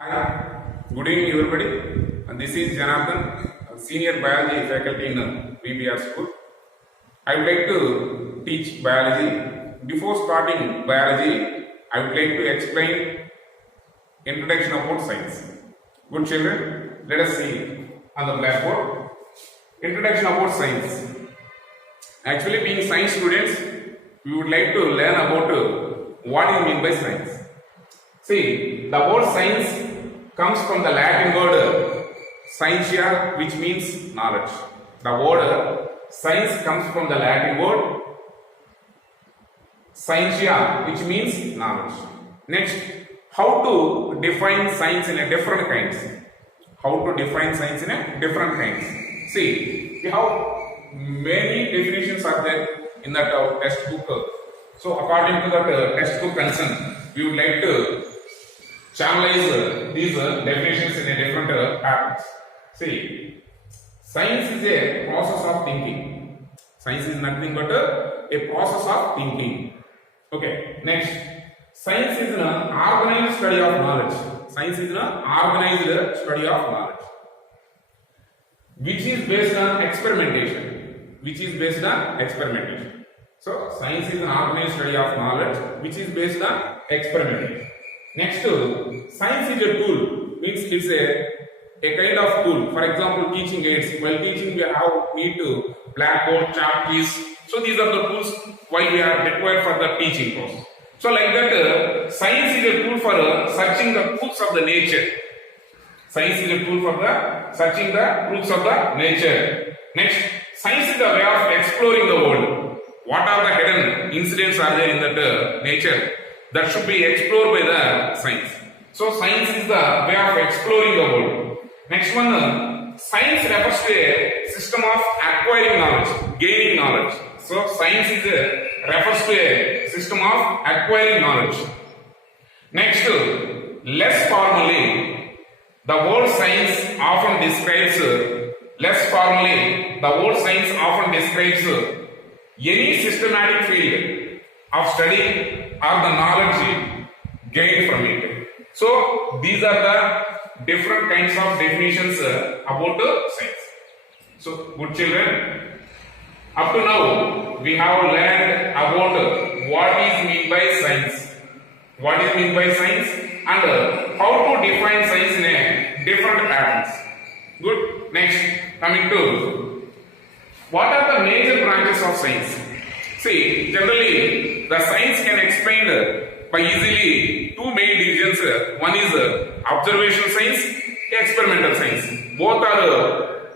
Hi, good evening everybody. This is Janardhan, Senior Biology Faculty in PBR School. I would like to teach biology. Before starting biology, I would like to explain introduction about science. Good children, let us see on the blackboard. Introduction about science. Actually, being science students, we would like to learn about what you mean by science. See, the word science comes from the Latin word scientia, which means knowledge. The word science comes from the Latin word scientia, which means knowledge. Next, how to define science in a different kinds. How to define science in a different kinds. See, we have many definitions are there in that textbook. So, according to that textbook concern, we would like to channelize these definitions in a different patterns. See, science is a process of thinking. Science is nothing but a process of thinking. Okay, next, science is an organized study of knowledge. Science is an organized study of knowledge, which is based on experimentation. Which is based on experimentation. So, science is an organized study of knowledge, which is based on experimentation. Next, science is a tool, means it's a kind of tool. For example, teaching aids. While teaching, we need to blackboard, chalk keys. So these are the tools why we are required for the teaching process. So like that, science is a tool for searching the truths of the nature. Science is a tool for the searching the truths of the nature. Next, science is a way of exploring the world. What are the hidden incidents are there in that nature? That should be explored by the science. So science is the way of exploring the world. Next one, science refers to a system of acquiring knowledge, gaining knowledge. So science is refers to a system of acquiring knowledge. Next, less formally, the word science often describes any systematic field of study or the knowledge gained from it. So these are the different kinds of definitions about science. So good children, up to now we have learned about what is meant by science. What is meant by science and how to define science in a different patterns. Good. Next, coming to what are the major branches of science? See, generally, the science can explain by easily two main divisions. One is observational science, experimental science. Both are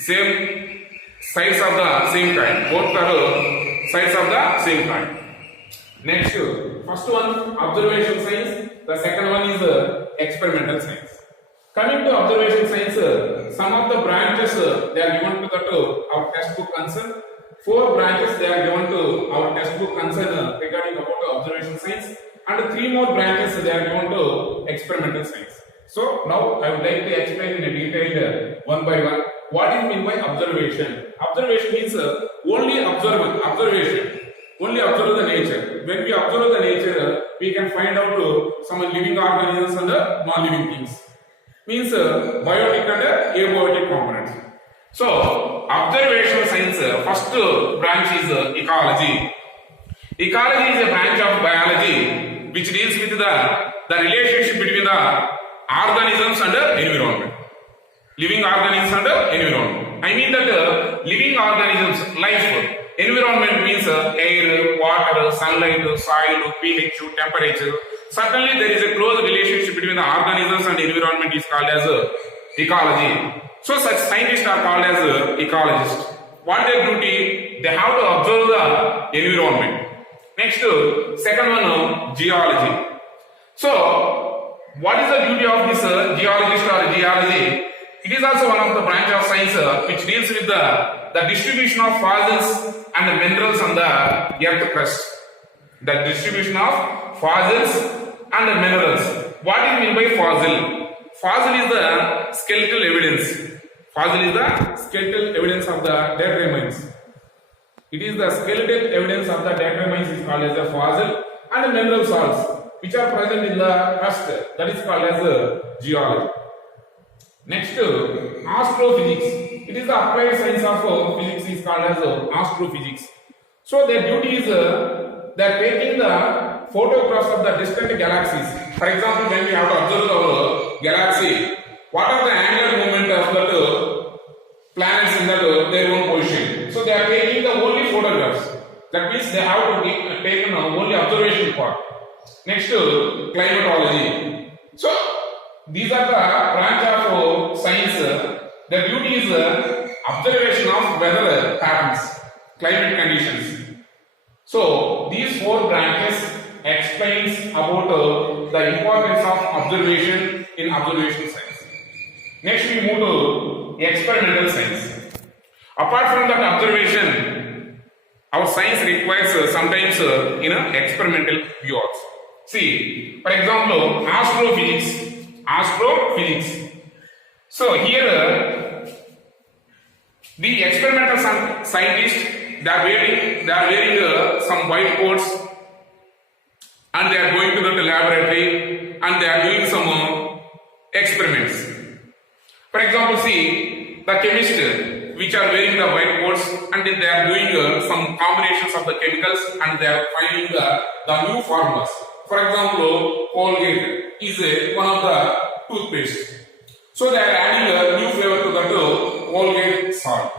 same sides of the same kind. Both are sides of the same kind. Next, first one observational science. The second one is experimental science. Coming to observational science, some of the branches they are given to our textbook concern. 4 branches they are given to our textbook concern regarding about observation science, and 3 more branches they are given to experimental science. So now I would like to explain in a detail one by one what is meant by observation. Observation means only observation. Only observe the nature. When we observe the nature, we can find out some living organisms and non-living things. Means biotic and abiotic components. So, observational science, first branch is ecology. Ecology is a branch of biology which deals with the relationship between the organisms and environment. Living organisms and environment. I mean that living organisms, life, environment means air, water, sunlight, soil, pH, temperature. Certainly there is a close relationship between the organisms and environment is called as ecology. So such scientists are called as ecologists. What their duty? They have to observe the environment. Next, second one, geology. So, what is the duty of this geologist or geology? It is also one of the branch of science which deals with the distribution of fossils and minerals on the earth crust. The distribution of fossils and minerals. What is meant by fossil? Fossil is the skeletal evidence. Fossil is the skeletal evidence of the dead remains. It is the skeletal evidence of the dead remains is called as a fossil, and mineral salts. which are present in the crust, that is called as geology. Next, astrophysics. It is the applied science of physics, is called as astrophysics. So their duty is they are taking the photographs of the distant galaxies. For example, when we have to observe our galaxy, what are the angular movement of the planets in their own position? So they are taking the only photographs. That means they have to take only observation part. Next, climatology. So these are the branch of science. Their duty is observation of weather patterns, climate conditions. So these four branches explains about the importance of observation in observation science. Next we move to experimental science. Apart from that observation, our science requires sometimes experimental view also. See, for example, astrophysics. So here the experimental scientists, they are wearing some white coats, and they are going to the laboratory and they are doing some experiments. For example, see the chemists which are wearing the white coats, and they are doing some combinations of the chemicals, and they are finding the new formulas. For example, Colgate is one of the toothpaste. So they are adding a new flavor to that Colgate salt.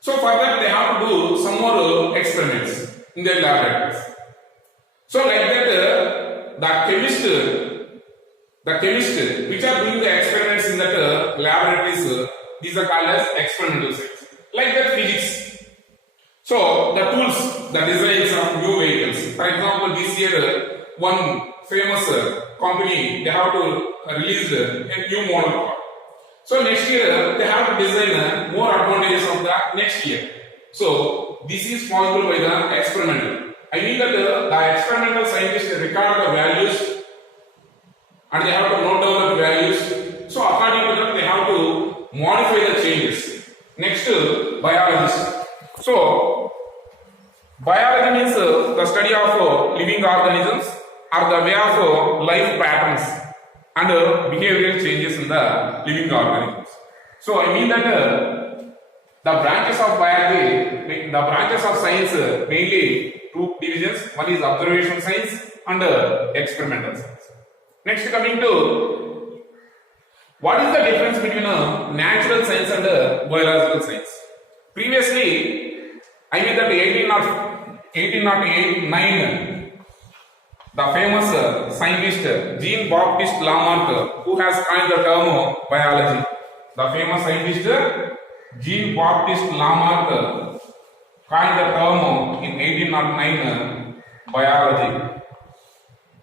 So for that they have to do some more experiments in their laboratories. So like that, the chemist which are doing the experiments in that laboratories, these are called as experimental science. Like that, physics. So the tools, the designs of new vehicles. For example, this year one famous company, they have to release a new model car. So next year they have to design more advantages of the next year. So this is possible by the experimental. I mean that the experimental scientists record the values and they have to note down the values. So according to that they have to modify the changes. Next, biology. So biology means the study of living organisms or the way of life patterns and behavioral changes in the living organisms. So I mean that the branches of biology, the branches of science, mainly two divisions. One is observation science and experimental science. Next, coming to what is the difference between natural science and biological science? Previously, I mean that 1809, the famous scientist Jean-Baptiste Lamarck, who has coined the term biology. The famous scientist Jean-Baptiste Lamarck coined the term in 1809 biology.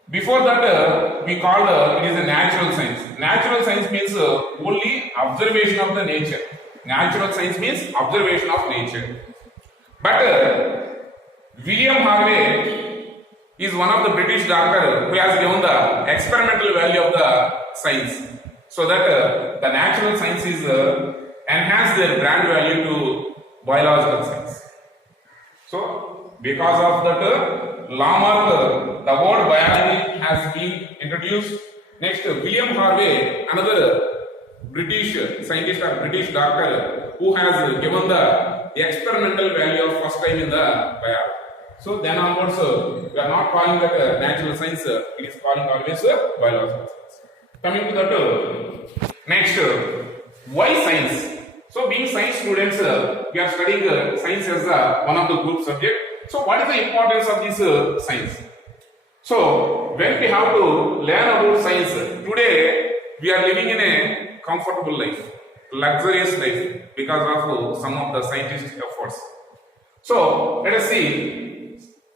Before that, we called it is a natural science. Natural science means only observation of the nature. Natural science means observation of nature. But William Harvey is one of the British doctor who has given the experimental value of the science, so that the natural sciences enhance their brand value to biological science. So because of that, Lamarck, the word biology has been introduced. Next, William Harvey, another British scientist or British doctor who has given the experimental value of first time in the biology. So then onwards, we are not calling that natural science, it is calling always biological science. Coming to that, next, why science? So being science students, we are studying science as one of the group subject. So what is the importance of this science? So when we have to learn about science, today we are living in a comfortable life, luxurious life because of some of the scientists' efforts. So let us see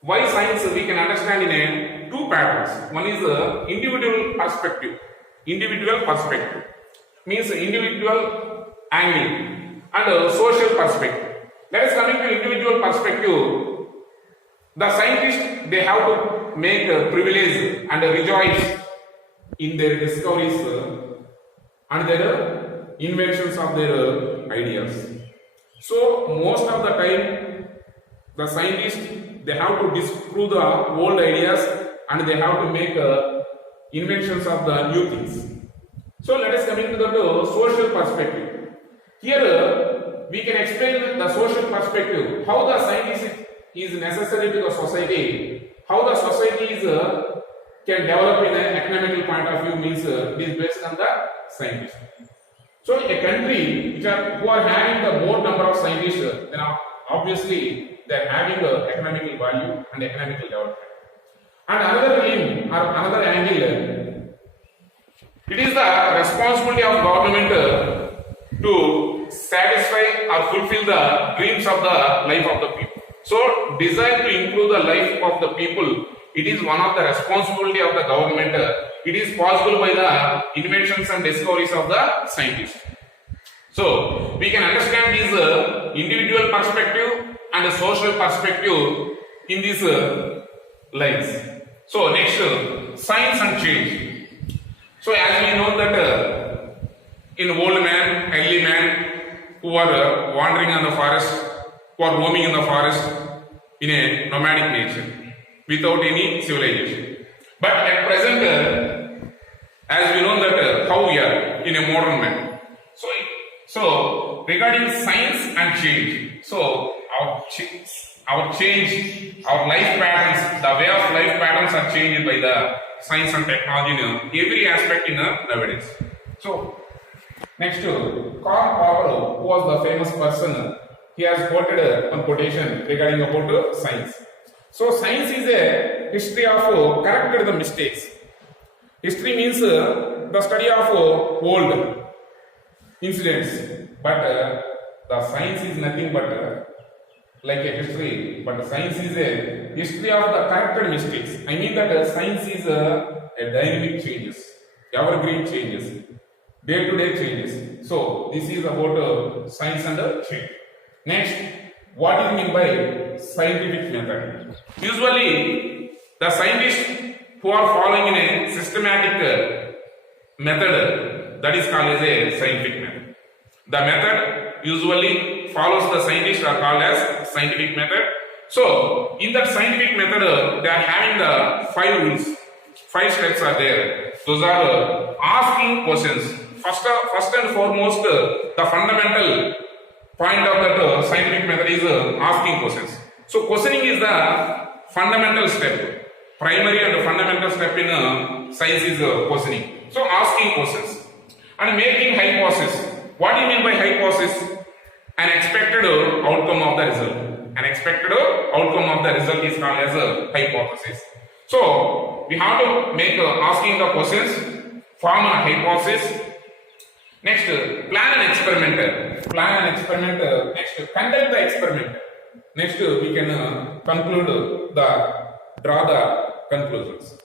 why science we can understand in a two patterns. One is individual perspective. Individual perspective means individual angle, and social perspective. Let us coming to individual perspective. The scientists, they have to make privilege and rejoice in their discoveries and their inventions of their ideas. So most of the time, the scientists, they have to disprove the old ideas and they have to make inventions of the new things. So let us come into the social perspective. Here we can explain the social perspective, how the scientist is necessary to the society, how the society is can develop in an economical point of view, means it is based on the scientists. So a country who are having the more number of scientists, then obviously they are having economical value and economical development. And another limb or another angle, it is the responsibility of government to satisfy or fulfill the dreams of the life of the people. So desire to improve the life of the people, it is one of the responsibility of the government. It is possible by the inventions and discoveries of the scientists. So we can understand this individual perspective and the social perspective in these lines. So next, science and change. So as we know that in old man, early man, who are wandering in the forest, who are roaming in the forest in a nomadic nature without any civilization. But at present, as we know that how we are in a modern man. So regarding science and change, so our change, our life patterns, the way of life patterns are changed by the science and technology in every aspect in nowadays. So next, Karl Popper, who was the famous person, he has quoted one quotation regarding about science. So science is a history of corrected the mistakes. History means the study of old incidents, but the science is nothing but like a history, but science is a history of the corrected mistakes. I mean that science is a dynamic changes, evergreen changes, day-to-day changes. So this is about science and change. Next, what is meant by scientific method? Usually, the scientists who are following in a systematic method, that is called as a scientific method. The method usually follows the scientists are called as scientific method. So, in that scientific method, they are having the 5 rules. 5 steps are there. Those are asking questions. First and foremost, the fundamental point of that scientific method is asking questions. So questioning is the fundamental step. Primary and fundamental step in science is questioning. So asking questions and making hypothesis. What do you mean by hypothesis? An expected outcome of the result. An expected outcome of the result is called as a hypothesis. So we have to make asking the questions, form a hypothesis. Next, plan an experiment. Plan an experiment. Next, conduct the experiment. Next, we can draw the conclusions.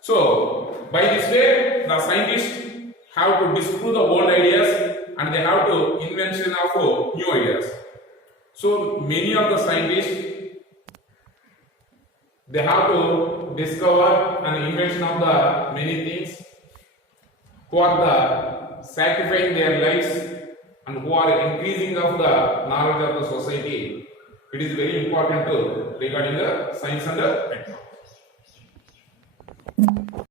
So, by this way, the scientists have to disprove the old ideas and they have to invention of new ideas. So, many of the scientists, they have to discover an invention of the many things, who are the sacrificing their lives and who are increasing of the knowledge of the society. It is very important regarding the science and the technology.